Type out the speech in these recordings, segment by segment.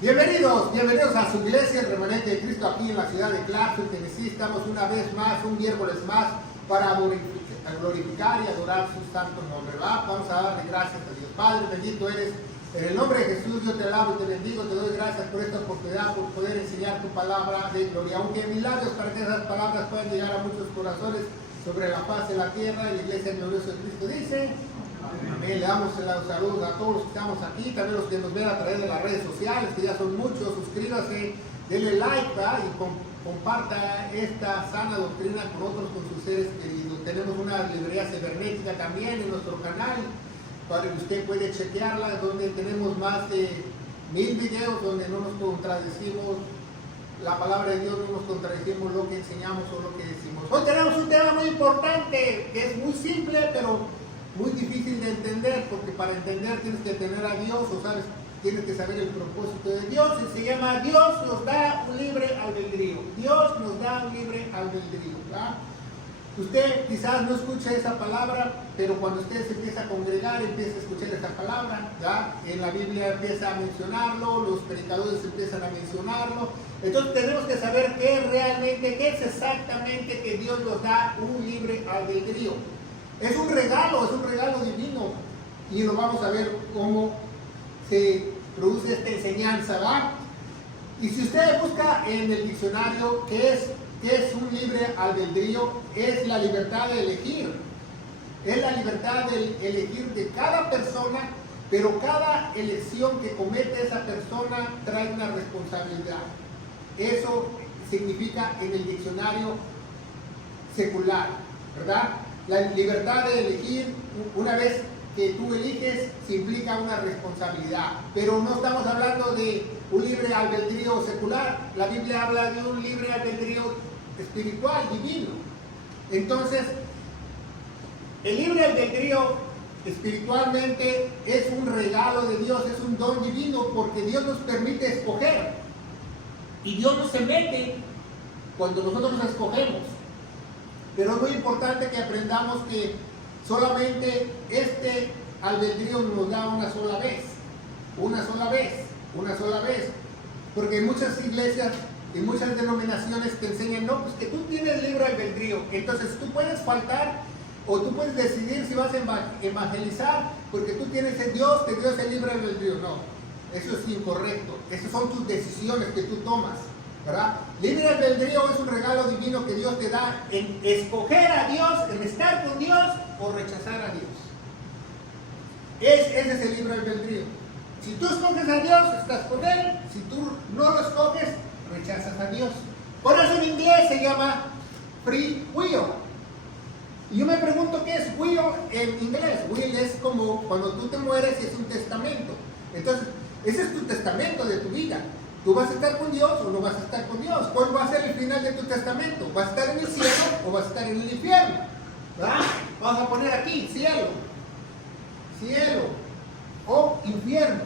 Bienvenidos a su iglesia, el Remanente de Cristo, aquí en la ciudad de Clarksville, Tennessee. Estamos una vez más, un miércoles más, para glorificar y adorar su santo nombre, ¿verdad? Vamos a darle gracias a Dios. Padre, bendito eres. En el nombre de Jesús, yo te alabo y te bendigo, te doy gracias por esta oportunidad, por poder enseñar tu palabra de gloria. Aunque milagros para que esas palabras puedan llegar a muchos corazones sobre la faz de la tierra, la iglesia gloriosa de Cristo dice. Amén. Le damos los saludos a todos los que estamos aquí, también los que nos ven a través de las redes sociales, que ya son muchos. Suscríbase, denle like, ¿verdad? Y comparta esta sana doctrina con otros, con sus seres queridos. Tenemos una librería cibernética también en nuestro canal, para que usted puede chequearla, donde tenemos más de 1000 videos, donde no nos contradecimos la palabra de Dios, no nos contradecimos lo que enseñamos o lo que decimos. Hoy tenemos un tema muy importante, que es muy simple, pero muy difícil de entender, porque para entender tienes que tener a Dios, o sabes, tienes que saber el propósito de Dios, y se llama Dios nos da un libre albedrío. Dios nos da un libre albedrío, ¿verdad? Usted quizás no escuche esa palabra, pero cuando usted se empieza a congregar, empieza a escuchar esa palabra, ¿verdad? En la Biblia empieza a mencionarlo, los predicadores empiezan a mencionarlo. Entonces tenemos que saber qué es exactamente que Dios nos da un libre albedrío. Es un regalo divino, y lo vamos a ver cómo se produce esta enseñanza, ¿verdad? Y si usted busca en el diccionario qué es un libre albedrío, es la libertad de elegir. Es la libertad de elegir de cada persona, pero cada elección que comete esa persona trae una responsabilidad. Eso significa en el diccionario secular, ¿verdad? La libertad de elegir, una vez que tú eliges, se implica una responsabilidad. Pero no estamos hablando de un libre albedrío secular. La Biblia habla de un libre albedrío espiritual, divino. Entonces, el libre albedrío espiritualmente es un regalo de Dios, es un don divino, porque Dios nos permite escoger. Y Dios no se mete cuando nosotros nos escogemos. Pero es muy importante que aprendamos que solamente este albedrío nos da una sola vez. Porque en muchas iglesias y muchas denominaciones te enseñan, no, pues que tú tienes libre albedrío. Entonces tú puedes faltar o tú puedes decidir si vas a evangelizar porque tú tienes Dios, te dio ese libre albedrío. No, eso es incorrecto. Esas son tus decisiones que tú tomas, ¿verdad? Libre albedrío es un regalo divino que Dios te da en escoger a Dios, en estar con Dios o rechazar a Dios. Ese es el libre albedrío. Si tú escoges a Dios, estás con Él. Si tú no lo escoges, rechazas a Dios. Por eso en inglés se llama free will. Y yo me pregunto qué es will en inglés. Will es como cuando tú te mueres y es un testamento. Entonces, ese es tu testamento de tu vida. ¿Tú vas a estar con Dios o no vas a estar con Dios? ¿Cuál va a ser el final de tu testamento? ¿Vas a estar en el cielo o vas a estar en el infierno? ¿Verdad? Vamos a poner aquí, cielo o infierno.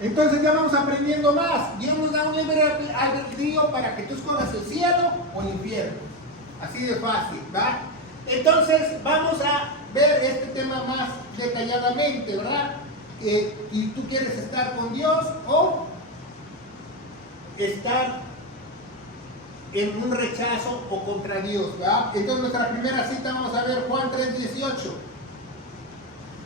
Entonces ya vamos aprendiendo más. Dios nos da un libre albedrío para que tú escogas el cielo o el infierno. Así de fácil, ¿verdad? Entonces vamos a ver este tema más detalladamente, ¿verdad? Y tú quieres estar con Dios o estar en un rechazo o contra Dios, ¿verdad? Entonces nuestra primera cita vamos a ver Juan 3:18,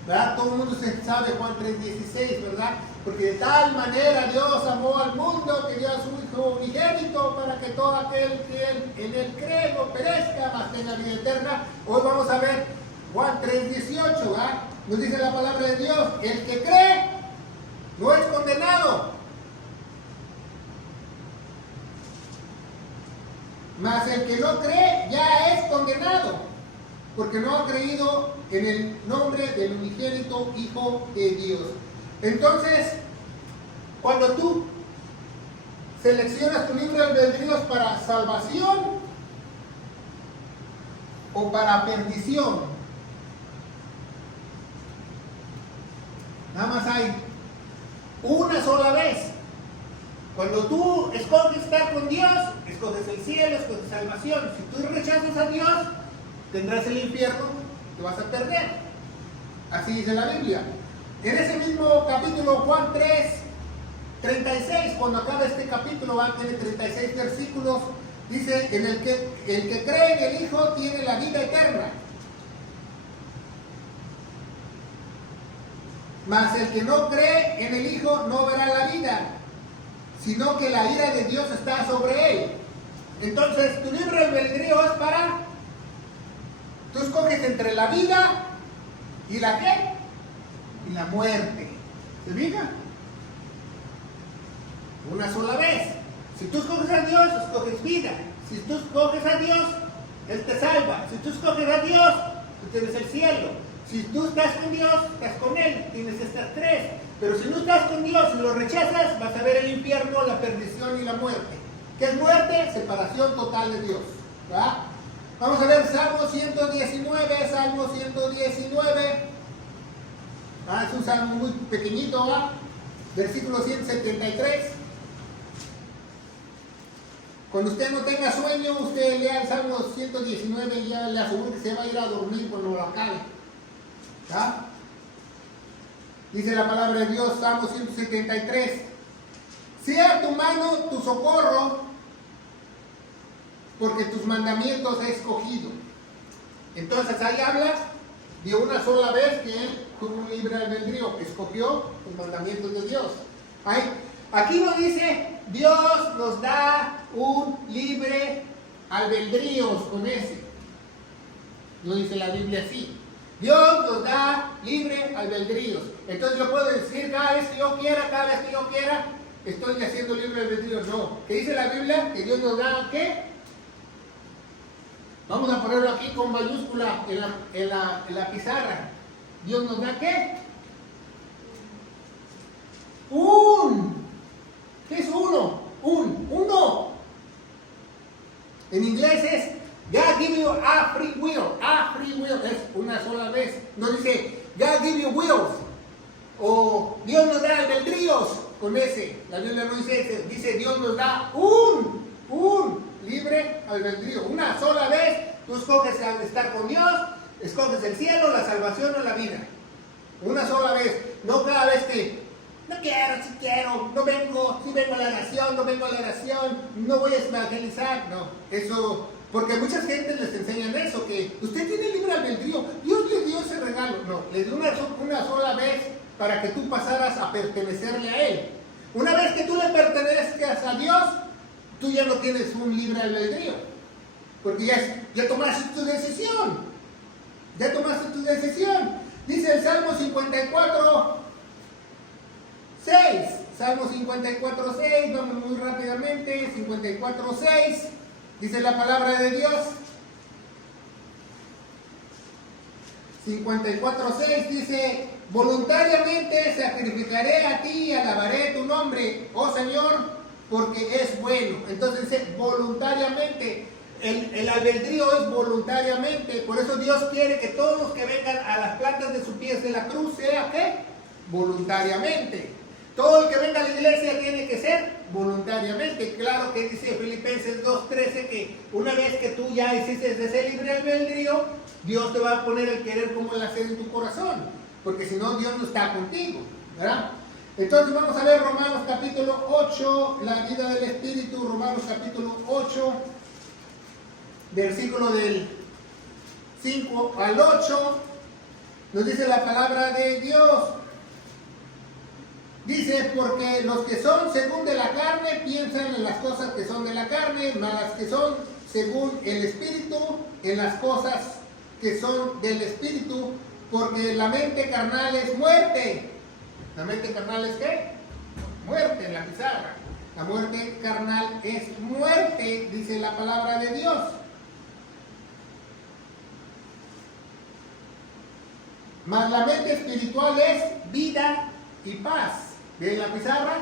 ¿verdad? Todo el mundo se sabe Juan 3:16, ¿verdad? Porque de tal manera Dios amó al mundo que dio a su Hijo unigénito para que todo aquel que en él cree no perezca, mas tenga vida eterna. Hoy vamos a ver Juan 3:18, ¿verdad? Nos dice la palabra de Dios, el que cree no es condenado, mas el que no cree ya es condenado, porque no ha creído en el nombre del unigénito Hijo de Dios. Entonces, cuando tú seleccionas tu libre albedrío para salvación o para perdición, nada más hay una sola vez. Cuando tú escoges estar con Dios, escoges el cielo, escoges salvación. Si tú rechazas a Dios, tendrás el infierno, te vas a perder. Así dice la Biblia. En ese mismo capítulo, Juan 3, 36, cuando acaba este capítulo, tiene 36 versículos, dice, el que cree en el Hijo tiene la vida eterna. Mas el que no cree en el Hijo no verá la vida, sino que la ira de Dios está sobre él. Entonces, tu libre albedrío es para... Tú escoges entre la vida y la ¿qué? Y la muerte. ¿Se fija? Una sola vez. Si tú escoges a Dios, escoges vida. Si tú escoges a Dios, Él te salva. Si tú escoges a Dios, tú tienes el cielo. Si tú estás con Dios, estás con Él. Tienes estas tres. Pero si no estás con Dios y lo rechazas, vas a ver el infierno, la perdición y la muerte. ¿Qué es muerte? Separación total de Dios. ¿Va? Vamos a ver Salmo 119, Salmo 119. Es un salmo muy pequeñito, ¿va? Versículo 173. Cuando usted no tenga sueño, usted lea el Salmo 119 y ya le aseguro que se va a ir a dormir cuando lo acabe. ¿Va? Dice la palabra de Dios, Salmo 173. Sea tu mano tu socorro, porque tus mandamientos he escogido. Entonces ahí habla de una sola vez que él tuvo un libre albedrío, escogió los mandamientos de Dios. Aquí nos dice, Dios nos da un libre albedrío con ese. No dice la Biblia así. Dios nos da libre albedrío. Entonces yo puedo decir cada vez que yo quiera, estoy haciendo libre albedrío. No. ¿Qué dice la Biblia? Que Dios nos da ¿qué? Vamos a ponerlo aquí con mayúscula en la pizarra. Dios nos da ¿qué? ¿Qué es uno? Uno. En inglés es God give you a free will. A free will es una sola vez. No dice God give you wills. O Dios nos da albedríos con ese. La Biblia no dice ese. Dice Dios nos da un libre albedrío. Una sola vez tú escoges estar con Dios, escoges el cielo, la salvación o la vida. Una sola vez. No cada vez que no quiero, si quiero, no vengo, si vengo a la oración, no vengo a la oración, no voy a evangelizar. No, eso, porque mucha gente les enseñan eso, que usted tiene libre albedrío, Dios le dio ese regalo. No, le dio una sola vez para que tú pasaras a pertenecerle a Él. Una vez que tú le pertenezcas a Dios, tú ya no tienes un libre albedrío, porque ya tomaste tu decisión. Ya tomaste tu decisión. Dice el Salmo 54, 6. Salmo 54, 6. Vamos muy rápidamente. 54, 6. Dice la palabra de Dios. 54, 6 dice: voluntariamente sacrificaré a ti y alabaré tu nombre, oh Señor, porque es bueno. Entonces dice voluntariamente. El albedrío es voluntariamente. Por eso Dios quiere que todos los que vengan a las plantas de sus pies de la cruz sea ¿qué? Voluntariamente. Todo el que venga a la iglesia tiene que ser voluntariamente. Claro que dice Filipenses 2:13 que una vez que tú ya hiciste ese libre albedrío, Dios te va a poner el querer como el hacer en tu corazón. Porque si no, Dios no está contigo, ¿verdad? Entonces vamos a ver Romanos capítulo 8, la vida del Espíritu. Romanos capítulo 8. Versículo del 5 al 8, nos dice la palabra de Dios. Dice, porque los que son según de la carne piensan en las cosas que son de la carne, mas las que son según el Espíritu, en las cosas que son del Espíritu, porque la mente carnal es muerte. ¿La mente carnal es qué? Muerte, en la pizarra. La muerte carnal es muerte, dice la palabra de Dios. Mas la mente espiritual es vida y paz. ¿Ven la pizarra?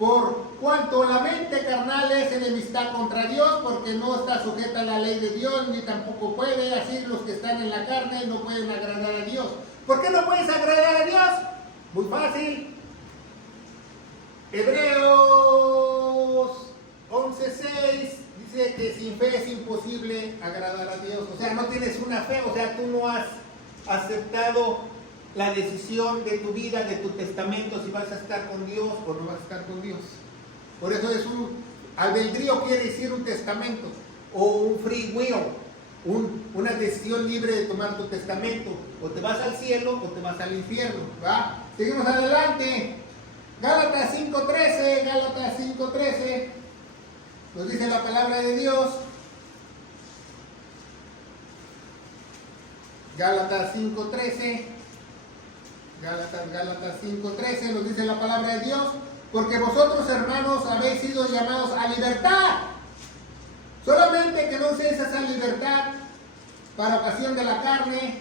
Por cuanto la mente carnal es enemistad contra Dios, porque no está sujeta a la ley de Dios, ni tampoco puede. Así los que están en la carne no pueden agradar a Dios. ¿Por qué no puedes agradar a Dios? Muy fácil. Hebreos 11:6 dice que sin fe es imposible agradar a Dios. O sea, no tienes una fe, o sea, tú no has aceptado la decisión de tu vida, de tu testamento, si vas a estar con Dios o no vas a estar con Dios. Por eso es un albedrío, quiere decir un testamento, o un free will, una decisión libre de tomar tu testamento. O te vas al cielo o te vas al infierno, ¿va? Seguimos adelante. Gálatas 5:13, Gálatas 5:13, nos dice la palabra de Dios. Gálatas 5:13, Gálatas 5:13 nos dice la palabra de Dios, porque vosotros, hermanos, habéis sido llamados a libertad, solamente que no seáis esa libertad para ocasión de la carne,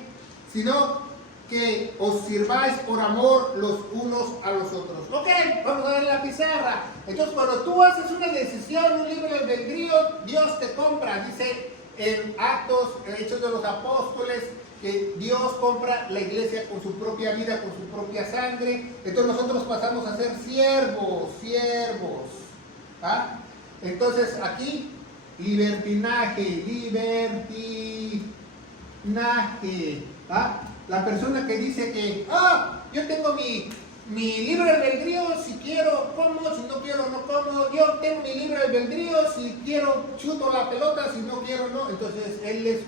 sino que os sirváis por amor los unos a los otros. Ok, vamos a ver la pizarra. Entonces, cuando tú haces una decisión, un libre albedrío, Dios te compra. Dice en Hechos de los Apóstoles, que Dios compra la iglesia con su propia vida, con su propia sangre. Entonces nosotros pasamos a ser siervos. ¿Ah? Entonces aquí, libertinaje. ¿Ah? La persona que dice que, yo tengo mi libre albedrío, si quiero como, si no quiero no como, yo tengo mi libre albedrío, si quiero chuto la pelota, si no quiero no. Entonces él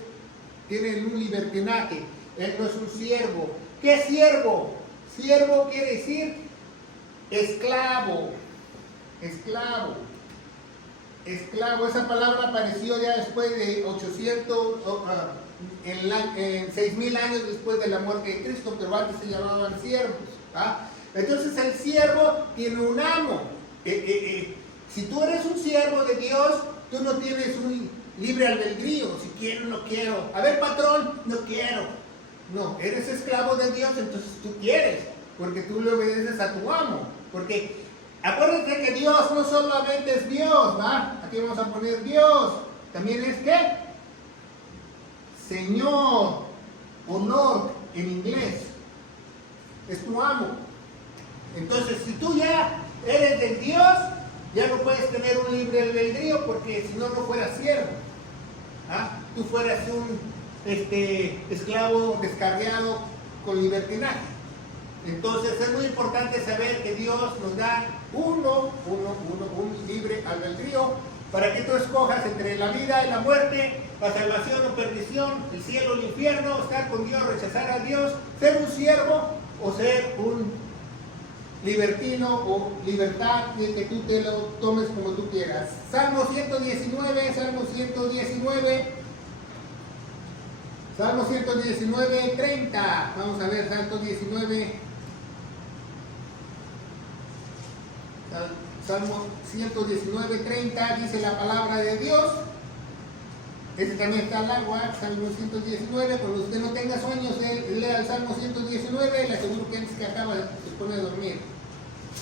tiene un libertinaje, él no es un siervo. ¿Qué es siervo? Siervo quiere decir esclavo. Esa palabra apareció ya después de 6,000 años después de la muerte de Cristo, pero antes se llamaban siervos. Entonces el siervo tiene un amo. Si tú eres un siervo de Dios, tú no tienes un libre albedrío, si quiero, no quiero. A ver, patrón, no quiero. No, eres esclavo de Dios, entonces tú quieres, porque tú le obedeces a tu amo. Porque acuérdate que Dios no solamente es Dios, ¿va? Aquí vamos a poner Dios. También es ¿qué? Señor, honor en inglés. Es tu amo. Entonces, si tú ya eres de Dios, ya no puedes tener un libre albedrío, porque si no, no fueras siervo. Tú fueras un esclavo descarriado con libertinaje. Entonces es muy importante saber que Dios nos da un libre albedrío para que tú escojas entre la vida y la muerte, la salvación o perdición, el cielo o el infierno, estar con Dios, rechazar a Dios, ser un siervo o ser un libertino o libertad, de que tú te lo tomes como tú quieras. Salmo 119, Salmo 119, 30. Vamos a ver, Salmo 119, 30, dice la palabra de Dios. Este también está al agua, Salmo 119. Cuando usted no tenga sueños, lea el Salmo 119, le aseguro que antes que acaba se pone a dormir.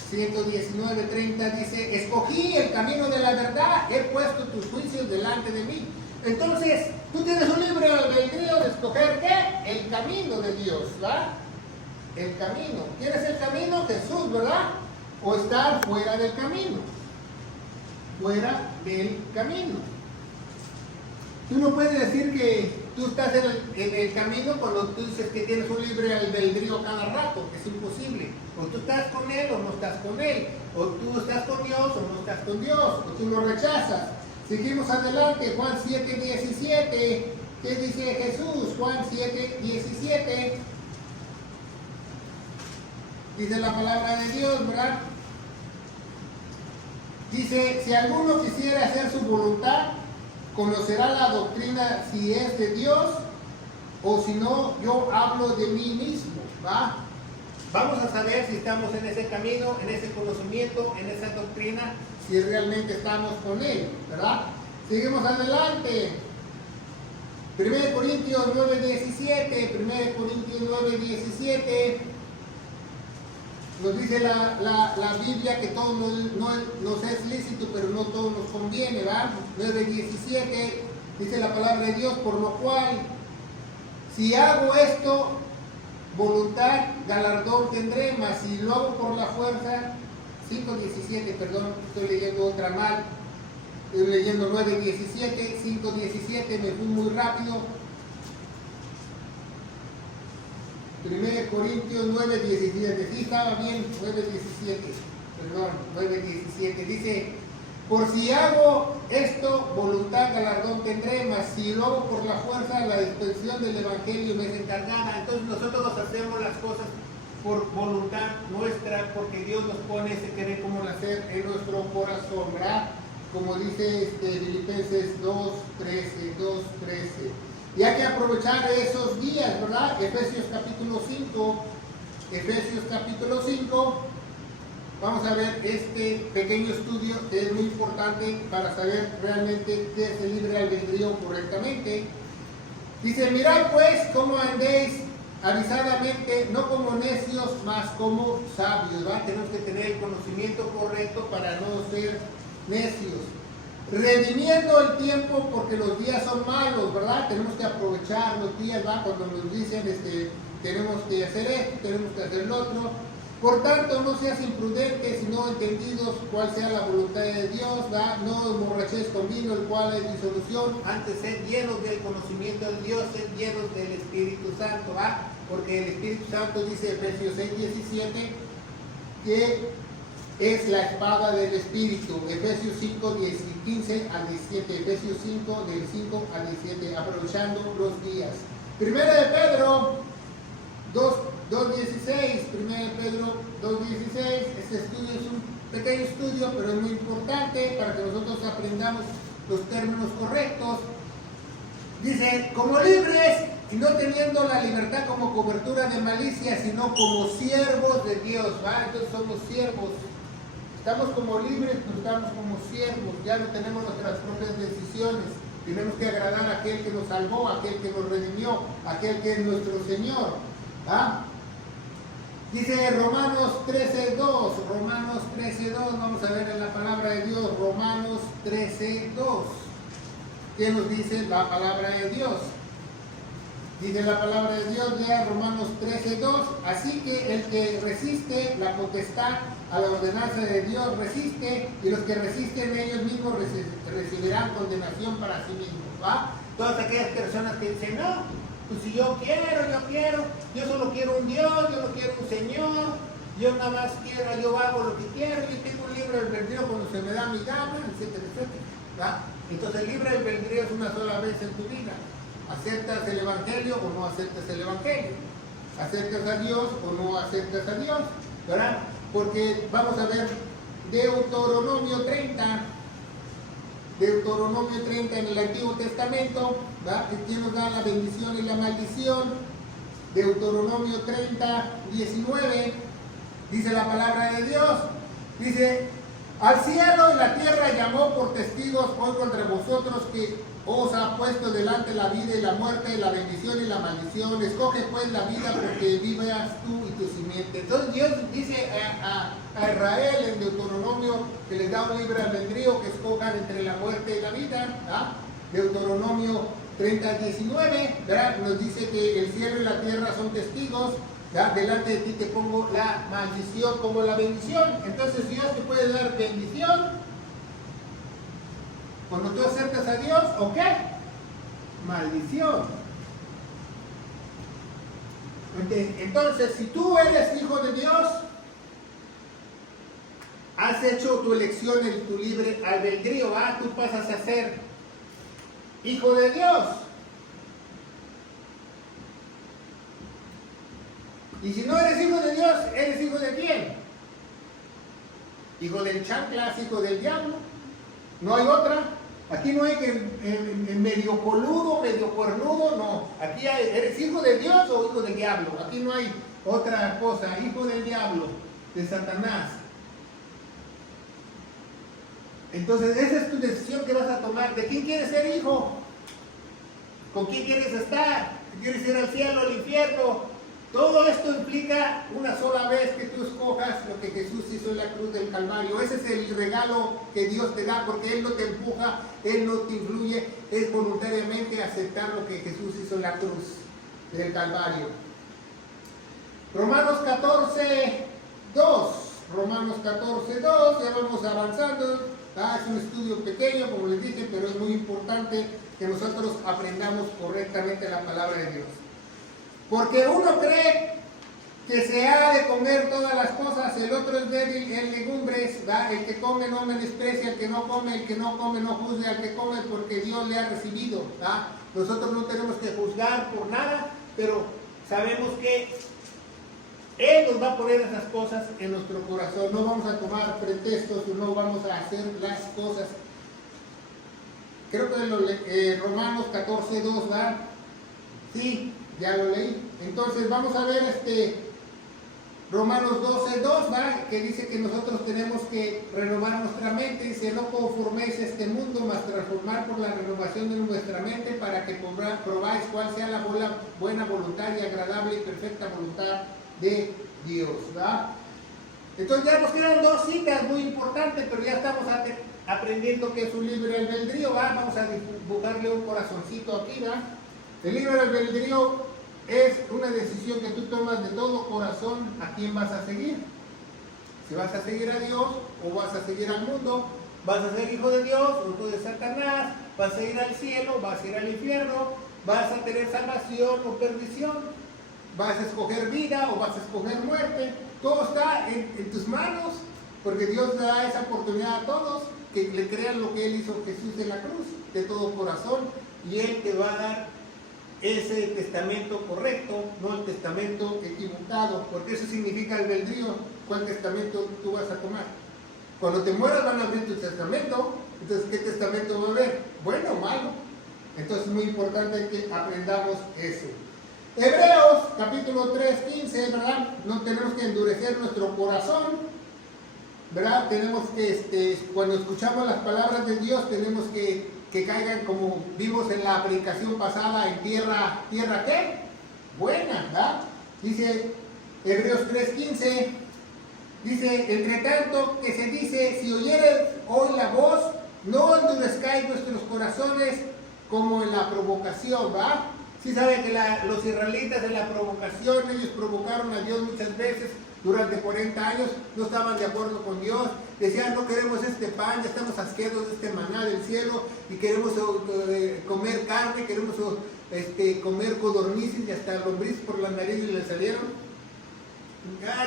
119, 30 dice: escogí el camino de la verdad, he puesto tus juicios delante de mí. Entonces, tú tienes un libre albedrío de escoger ¿qué? El camino de Dios, ¿verdad? El camino. ¿Quieres el camino? Jesús, ¿verdad? O estar fuera del camino. Fuera del camino. Tú no puedes decir que tú estás en el camino cuando tú dices que tienes un libre albedrío cada rato. Es imposible. O tú estás con Él o no estás con Él. O tú estás con Dios o no estás con Dios. O tú lo rechazas. Seguimos adelante. Juan 7, 17. ¿Qué dice Jesús? Juan 7, 17. Dice la palabra de Dios, ¿verdad? Dice: si alguno quisiera hacer su voluntad, conocerá la doctrina si es de Dios, o si no, yo hablo de mí mismo, ¿va? Vamos a saber si estamos en ese camino, en ese conocimiento, en esa doctrina, si realmente estamos con Él, ¿verdad? Seguimos adelante. 1 Corintios 9, 17, 1 Corintios 9, 17. Nos dice la Biblia que todo nos es lícito, pero no todo nos conviene, ¿verdad? 9:17 dice la palabra de Dios: por lo cual, si hago esto, voluntad, galardón tendré, mas si lo hago por la fuerza. 5:17, perdón, estoy leyendo otra mal. Estoy leyendo 9:17, 5:17, me fui muy rápido. 1 Corintios 9:17. Sí, estaba bien, 9:17. Perdón, 9:17. Dice, por si hago esto, voluntad galardón tendré, mas si lo hago por la fuerza, la dispensación del Evangelio me es encargada. Entonces nosotros hacemos las cosas por voluntad nuestra, porque Dios nos pone ese querer como hacer en nuestro corazón, ¿verdad? Como dice Filipenses 2:13. Y hay que aprovechar esos días, ¿verdad? Efesios capítulo 5. Vamos a ver este pequeño estudio que es muy importante para saber realmente qué es el libre albedrío correctamente. Dice, mirad pues cómo andéis avisadamente, no como necios, mas como sabios, ¿verdad? Tenemos que tener el conocimiento correcto para no ser necios. Redimiendo el tiempo porque los días son malos, ¿verdad? Tenemos que aprovechar los días, ¿verdad? Cuando nos dicen, tenemos que hacer esto, tenemos que hacer lo otro. Por tanto, no seas imprudentes, sino entendidos cuál sea la voluntad de Dios, ¿verdad? No emborrachéis con vino, el cual es disolución. Antes, sed llenos del conocimiento de Dios, sed llenos del Espíritu Santo, ¿verdad? Porque el Espíritu Santo dice Efesios 6:17 que es la espada del Espíritu. Efesios 5:15 al 17. Efesios 5 del 5 al 17. Aprovechando los días. Primera de Pedro 2:16. Primera de Pedro 2:16. Este estudio es un pequeño estudio, pero es muy importante para que nosotros aprendamos los términos correctos. Dice, como libres y no teniendo la libertad como cobertura de malicia, sino como siervos de Dios, ¿va? Entonces somos siervos. Estamos como libres, pero estamos como siervos. Ya no tenemos nuestras propias decisiones. Tenemos que agradar a aquel que nos salvó, a aquel que nos redimió, a aquel que es nuestro Señor. ¿Ah? Dice Romanos 13:2. Romanos 13:2. Vamos a ver en la palabra de Dios. Romanos 13:2. ¿Qué nos dice la palabra de Dios? Dice la palabra de Dios, lea Romanos 13:2. Así que el que resiste la potestad a la ordenanza de Dios resiste, y los que resisten ellos mismos recibirán condenación para sí mismos, ¿va? Todas aquellas personas que dicen, no, pues si yo solo quiero un Dios, yo no quiero un Señor, yo nada más quiero, yo hago lo que quiero, yo tengo un libre albedrío cuando se me da mi gana, etcétera, etcétera, ¿va? Entonces el libre albedrío es una sola vez en tu vida. ¿Aceptas el Evangelio o no aceptas el Evangelio? ¿Aceptas a Dios o no aceptas a Dios? ¿Verdad? Porque vamos a ver Deuteronomio 30 en el Antiguo Testamento, ¿verdad? Que nos da la bendición y la maldición. Deuteronomio 30:19 dice la palabra de Dios, dice, al cielo y la tierra llamó por testigos hoy contra vosotros que os ha puesto delante la vida y la muerte, la bendición y la maldición. Escoge pues la vida porque vivas tú y tu simiente. Entonces Dios dice a Israel en Deuteronomio que les da un libre albedrío, que escojan entre la muerte y la vida. ¿Ah? Deuteronomio 30:19, ¿verdad? Nos dice que el cielo y la tierra son testigos. ¿Verdad? Delante de ti te pongo la maldición como la bendición. Entonces Dios te puede dar bendición cuando tú aceptas a Dios, ¿o qué? Maldición. Entonces, si tú eres hijo de Dios, has hecho tu elección en tu libre albedrío, ¿va? Tú pasas a ser hijo de Dios. Y si no eres hijo de Dios, ¿eres hijo de quién? Hijo del chanclas, hijo del diablo. No hay otra. Aquí no hay que medio coludo, medio cuernudo, no. Aquí ¿eres hijo de Dios o hijo del diablo? Aquí no hay otra cosa. Hijo del diablo, de Satanás. Entonces esa es tu decisión que vas a tomar. ¿De quién quieres ser hijo? ¿Con quién quieres estar? ¿Quieres ir al cielo, al infierno? Todo esto implica una sola vez que tú escojas lo que Jesús hizo en la cruz del Calvario. Ese es el regalo que Dios te da, porque Él no te empuja, Él no te influye, es voluntariamente aceptar lo que Jesús hizo en la cruz del Calvario. Romanos 14:2. Romanos 14:2, ya vamos avanzando. Es un estudio pequeño, como les dije, pero es muy importante que nosotros aprendamos correctamente la palabra de Dios. Porque uno cree que se ha de comer todas las cosas, el otro es débil en legumbres, ¿verdad? El que come no menosprecia, el que no come no juzgue al que come, porque Dios le ha recibido, ¿verdad? Nosotros no tenemos que juzgar por nada, pero sabemos que Él nos va a poner esas cosas en nuestro corazón. No vamos a tomar pretextos, no vamos a hacer las cosas. Creo que Romanos 14:2, ¿verdad? Sí, ya lo leí. Entonces vamos a ver Romanos 12:2, ¿verdad? Que dice que nosotros tenemos que renovar nuestra mente. Dice, no conforméis a este mundo, mas transformar por la renovación de nuestra mente, para que probáis cuál sea la buena voluntad y agradable y perfecta voluntad de Dios, ¿verdad? Entonces ya nos quedan dos citas muy importantes, pero ya estamos aprendiendo que es un libre albedrío, ¿verdad? Vamos a dibujarle un corazoncito aquí, ¿verdad? El libre albedrío es una decisión que tú tomas de todo corazón a quién vas a seguir. Si vas a seguir a Dios o vas a seguir al mundo, vas a ser hijo de Dios o hijo de Satanás, vas a ir al cielo, vas a ir al infierno, vas a tener salvación o perdición, vas a escoger vida o vas a escoger muerte. Todo está en tus manos, porque Dios da esa oportunidad a todos que le crean lo que Él hizo Jesús en la cruz, de todo corazón, y Él te va a dar ese testamento correcto, no el testamento equivocado, porque eso significa albedrío. ¿Cuál testamento tú vas a tomar? Cuando te mueras van a abrir tu testamento. Entonces, ¿qué testamento va a haber? ¿Bueno o malo? Entonces es muy importante que aprendamos eso. Hebreos capítulo 3:15, ¿verdad? No tenemos que endurecer nuestro corazón, ¿verdad? Tenemos que, cuando escuchamos las palabras de Dios, tenemos que caigan, como vimos en la predicación pasada, en tierra ¿qué? Buena, ¿verdad? Dice Hebreos 3:15, dice, entre tanto que se dice, si oyeres hoy la voz, no endurezcáis vuestros corazones como en la provocación, ¿verdad? Sí saben que los israelitas en la provocación, ellos provocaron a Dios muchas veces. Durante 40 años no estaban de acuerdo con Dios, decían, no queremos este pan, ya estamos asqueados de este maná del cielo y queremos comer carne, queremos comer codornices y hasta lombriz por la nariz y le salieron.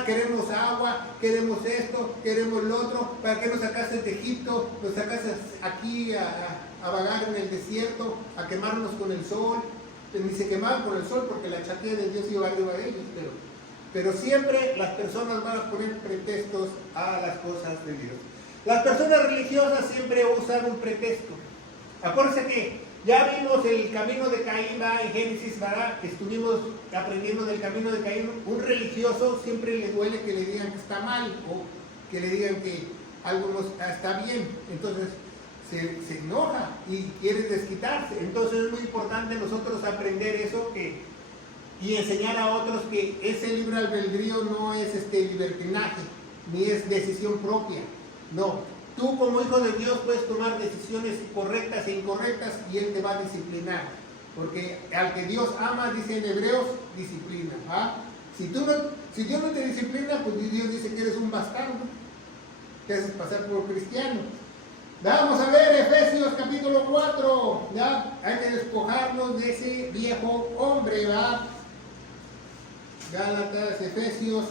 Queremos agua, queremos esto, queremos lo otro. ¿Para qué nos sacaste de Egipto? Nos sacaste aquí a vagar en el desierto, a quemarnos con el sol. Ni se quemaban con el sol porque la chaqueta de Dios iba arriba de ellos, pero siempre las personas van a poner pretextos a las cosas de Dios. Las personas religiosas siempre usan un pretexto. Acuérdense que ya vimos el camino de Caín, en Génesis, ¿verdad? Estuvimos aprendiendo del camino de Caín. Un religioso siempre le duele que le digan que está mal o que le digan que algo no está bien. Entonces se enoja y quiere desquitarse. Entonces es muy importante nosotros aprender eso y enseñar a otros que ese libre albedrío no es libertinaje, ni es decisión propia. No, tú como hijo de Dios puedes tomar decisiones correctas e incorrectas y Él te va a disciplinar. Porque al que Dios ama, dice en Hebreos, disciplina. ¿Ah? Si Dios no te disciplina, pues Dios dice que eres un bastardo. Te haces pasar por cristiano. Vamos a ver Efesios capítulo 4. ¿Ya? Hay que despojarnos de ese viejo hombre, ¿verdad? Gálatas, Efesios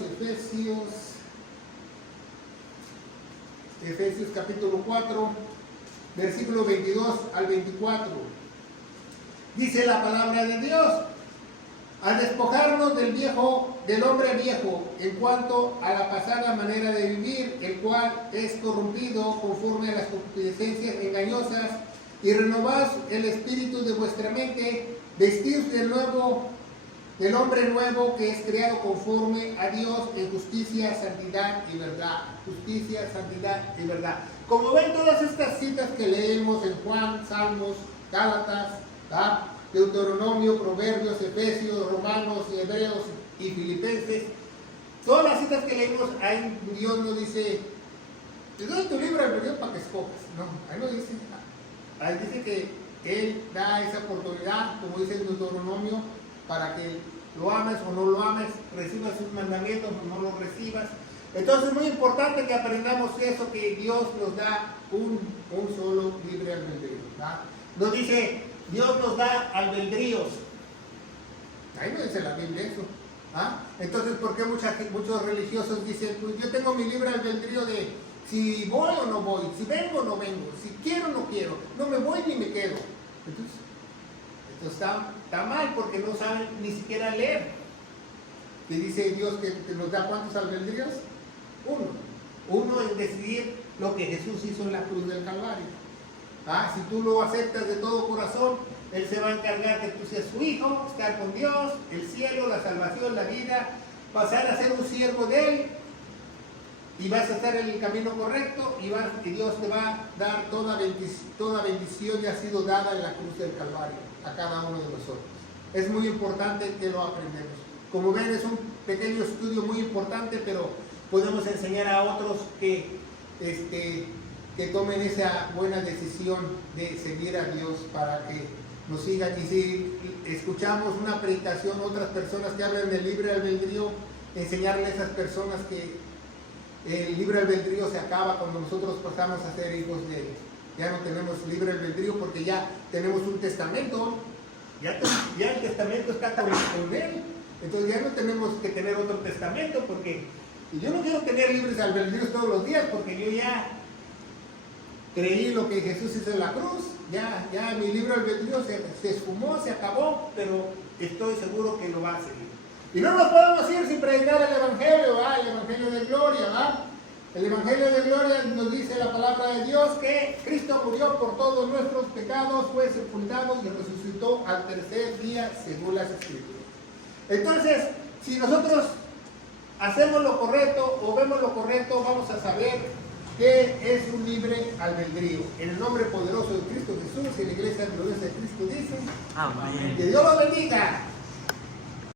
capítulo 4, versículo 22 al 24. Dice la palabra de Dios: al despojarnos del hombre viejo, en cuanto a la pasada manera de vivir, el cual es corrompido conforme a las concupiscencias engañosas, y renovad el espíritu de vuestra mente, vestíos del hombre nuevo que es creado conforme a Dios en justicia, santidad y verdad. Justicia, santidad y verdad. Como ven, todas estas citas que leemos en Juan, Salmos, Gálatas, Deuteronomio, Proverbios, Efesios, Romanos, Hebreos y Filipenses, todas las citas que leemos, ahí Dios no dice, te doy tu libre albedrío para que escojas. No, ahí no dice. Ahí dice que Él da esa oportunidad, como dice en Deuteronomio, para que lo ames o no lo ames, recibas sus mandamientos o no los recibas. Entonces es muy importante que aprendamos eso, que Dios nos da un solo libre albedrío. Nos dice, Dios nos da albedríos. Ahí no dice la Biblia eso. ¿Ah? Entonces, ¿por qué muchos religiosos dicen, pues yo tengo mi libre albedrío de si voy o no voy, si vengo o no vengo, si quiero o no quiero, no me voy ni me quedo? Entonces, esto está mal porque no saben ni siquiera leer. Que dice Dios que nos da ¿cuántos albedríos? Uno en decidir lo que Jesús hizo en la cruz del Calvario. ¿Ah? Si tú lo aceptas de todo corazón, Él se va a encargar que tú seas su hijo, estar con Dios, el cielo, la salvación, la vida, pasar a ser un siervo de Él, y vas a estar en el camino correcto, y Dios te va a dar toda bendición ya ha sido dada en la cruz del Calvario a cada uno de nosotros. Es muy importante que lo aprendamos. Como ven, es un pequeño estudio muy importante, pero podemos enseñar a otros que tomen esa buena decisión de seguir a Dios para que nos sigan. Y si escuchamos una predicación, otras personas que hablan del libre albedrío, enseñarle a esas personas que el libre albedrío se acaba cuando nosotros pasamos a ser hijos de Él. Ya no tenemos libre albedrío porque ya tenemos un testamento, ya el testamento está con Él. Entonces ya no tenemos que tener otro testamento, porque yo no quiero tener libres albedríos todos los días, porque yo ya creí lo que Jesús hizo en la cruz, ya mi libre albedrío se esfumó, se acabó, pero estoy seguro que lo va a seguir. Y no nos podemos ir sin predicar el Evangelio, ¿verdad? El Evangelio de gloria, ¿verdad? El Evangelio de gloria nos dice la palabra de Dios que Cristo murió por todos nuestros pecados, fue sepultado y resucitó al tercer día según las Escrituras. Entonces, si nosotros hacemos lo correcto o vemos lo correcto, vamos a saber que es un libre albedrío. En el nombre poderoso de Cristo Jesús y la iglesia gloriosa de Cristo dice, amén. Que Dios los bendiga.